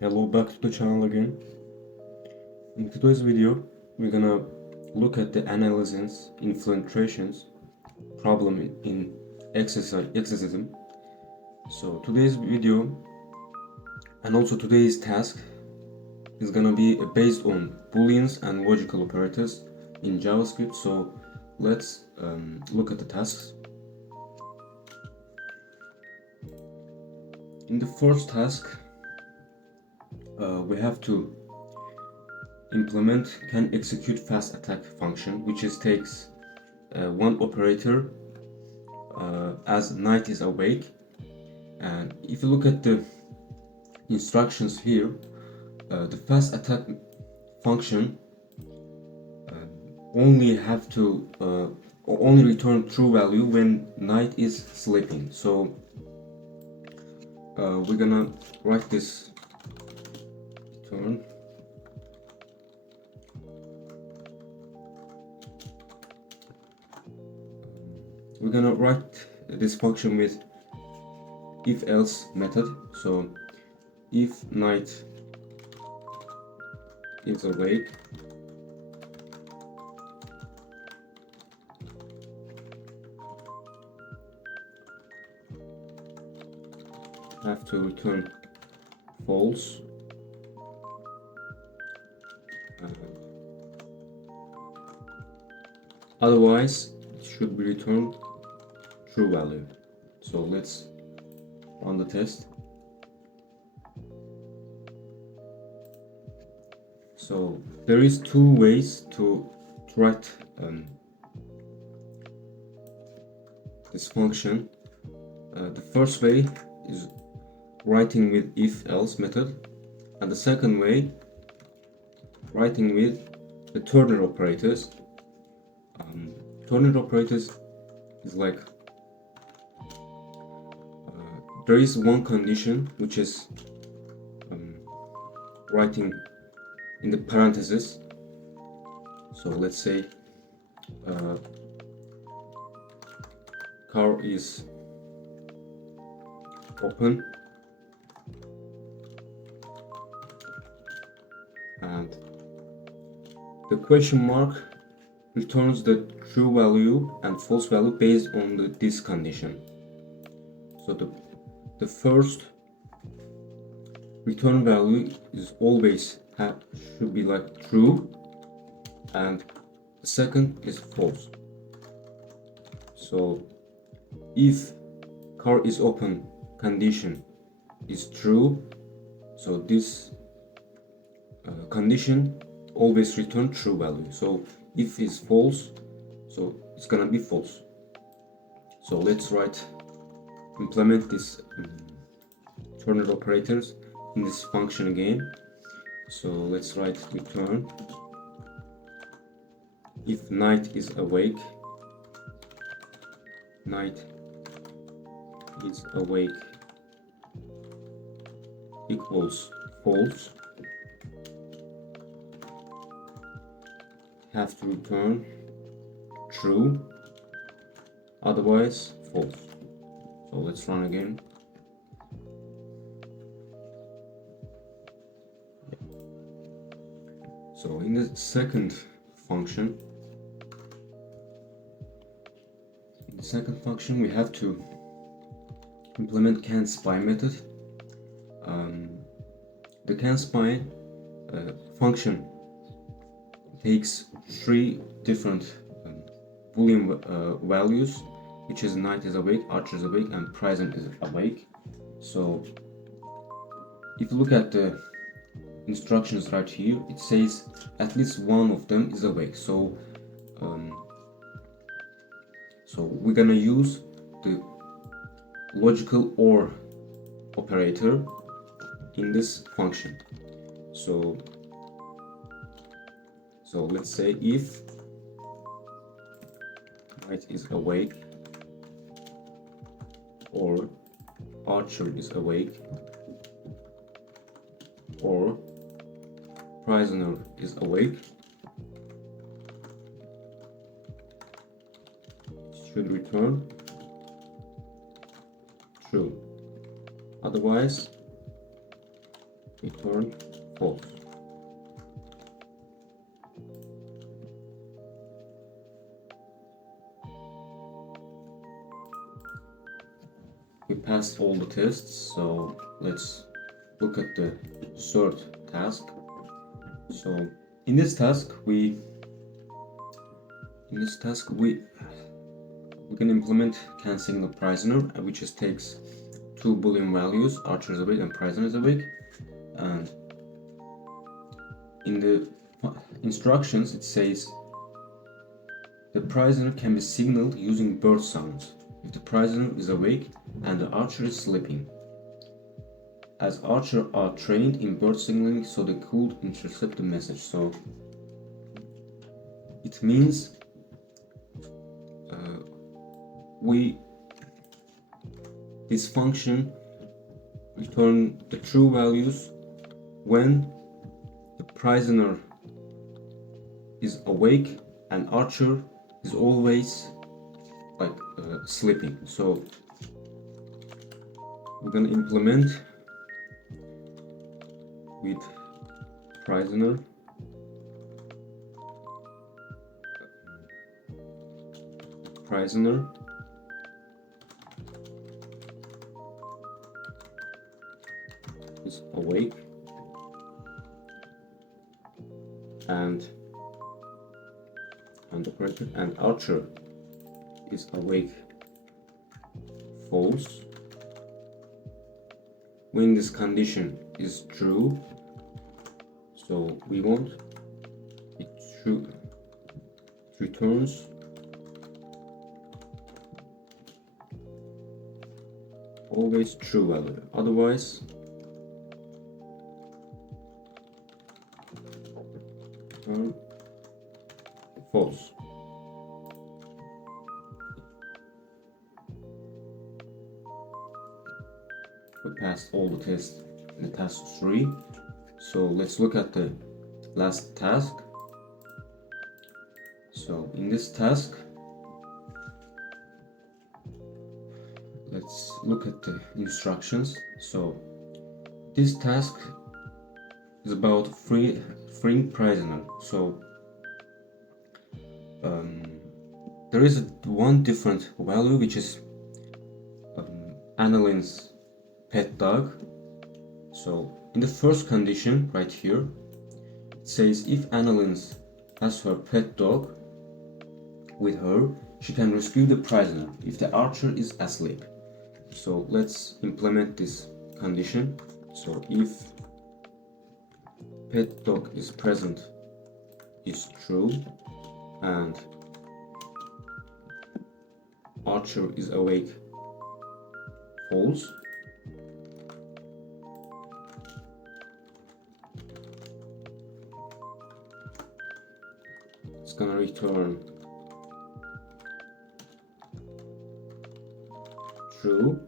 Hello, back to the channel again. In today's video, we're gonna look at the analysis infiltrations problem in exercism. So today's video and also today's task is gonna be based on booleans and logical operators in JavaScript. So let's look at the tasks. In the first task, we have to implement can execute fast attack function, which takes one operator as knight is awake. And if you look at the instructions here, the fast attack function only return true value when knight is sleeping. So we're gonna write this return. We're gonna write this function with if-else method. So if knight is awake, have to return false. Otherwise, it should be returned true value. So let's run the test. So there is two ways to write this function. The first way is writing with if-else method, and the second way writing with the Turner operators. Turner operators is like there is one condition which is writing in the parentheses. So let's say car is open and the question mark returns the true value and false value based on this condition. So the first return value is always should be like true, and the second is false. So if car is open condition is true, so this condition always return true value. So if is false, so it's gonna be false. So let's implement this Turner operators in this function again. So let's write return if knight is awake, knight is awake equals false, have to return true, otherwise false. So let's run again. So in the second function, we have to implement can-spy method. The can-spy function takes three different boolean values, which is knight is awake, archer is awake, and prisoner is awake. So if you look at the instructions right here, it says at least one of them is awake. So we're gonna use the logical OR operator in this function. So let's say if knight is awake or archer is awake or prisoner is awake, it should return true, otherwise return false. We passed all the tests, so let's look at the third task. So in this task we can implement canceling the prisoner, which just takes two boolean values, archer is awake and prisoner is awake. And in the instructions it says the prisoner can be signaled using bird sounds if the prisoner is awake and the archer is sleeping, as archers are trained in bird signaling so they could intercept the message. So it means this function return the true values when the prisoner is awake and archer is always sleeping. So we're gonna implement with prisoner is awake and operator and archer is awake false. When this condition is true, so we want it true, it returns always true value, otherwise false. We passed all the tests in the task 3, so let's look at the last task. So in this task, let's look at the instructions. So this task is about freeing prisoner. So there is one different value, which is Annalyn's pet dog. So in the first condition right here, it says if Annalyn has her pet dog with her, she can rescue the prisoner if the archer is asleep. So let's implement this condition. So if pet dog is present is true and archer is awake false. It's gonna return true,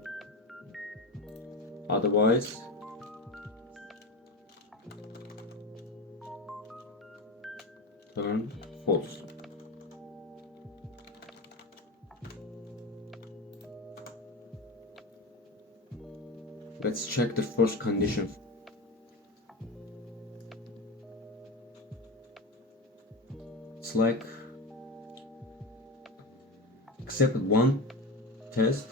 otherwise turn false. Let's check the first condition. It's like except one test,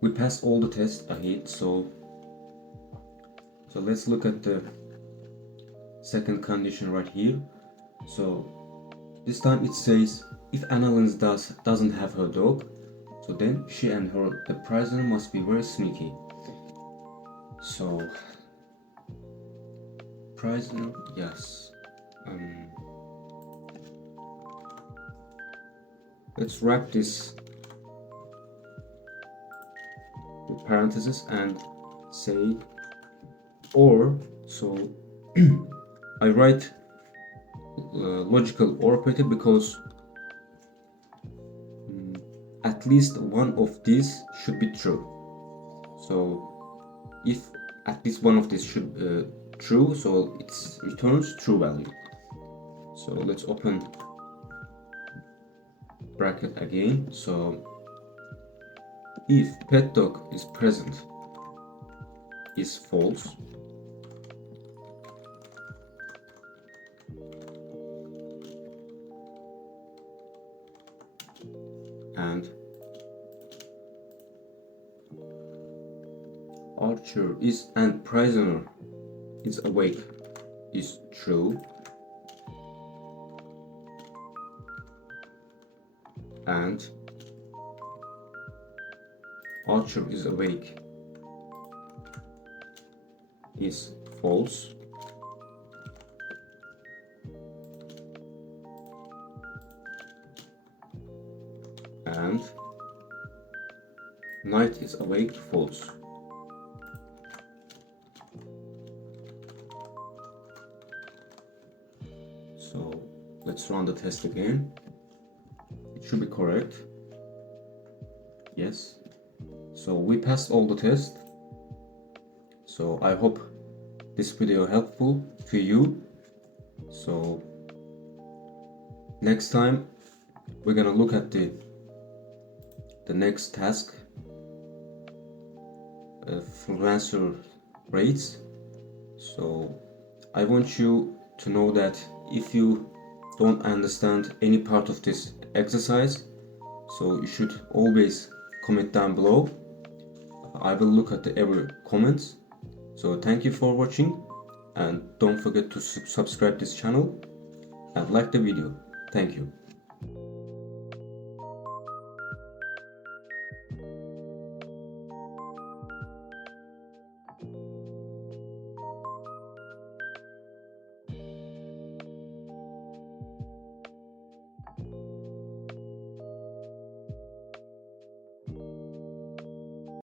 we passed all the tests ahead. So let's look at the second condition right here. So this time it says if Annalyn doesn't have her dog, so then she and the prisoner must be very sneaky. So prisoner, yes. Let's wrap this with parentheses and say or. So I write logical or operator because at least one of these should be true. So if at least one of these should true, so it returns true value. So let's open bracket again. So if pet dog is present is false, Archer is and prisoner is awake is true, and Archer is awake is false, and Knight is awake false. So let's run the test again. It should be correct. Yes. So we passed all the tests. So I hope this video helpful to you. So next time we're gonna look at the next task, freelancer rates. So I want you to know that if you don't understand any part of this exercise, so you should always comment down below. I will look at every comments. So thank you for watching, and don't forget to subscribe this channel and like the video. Thank you.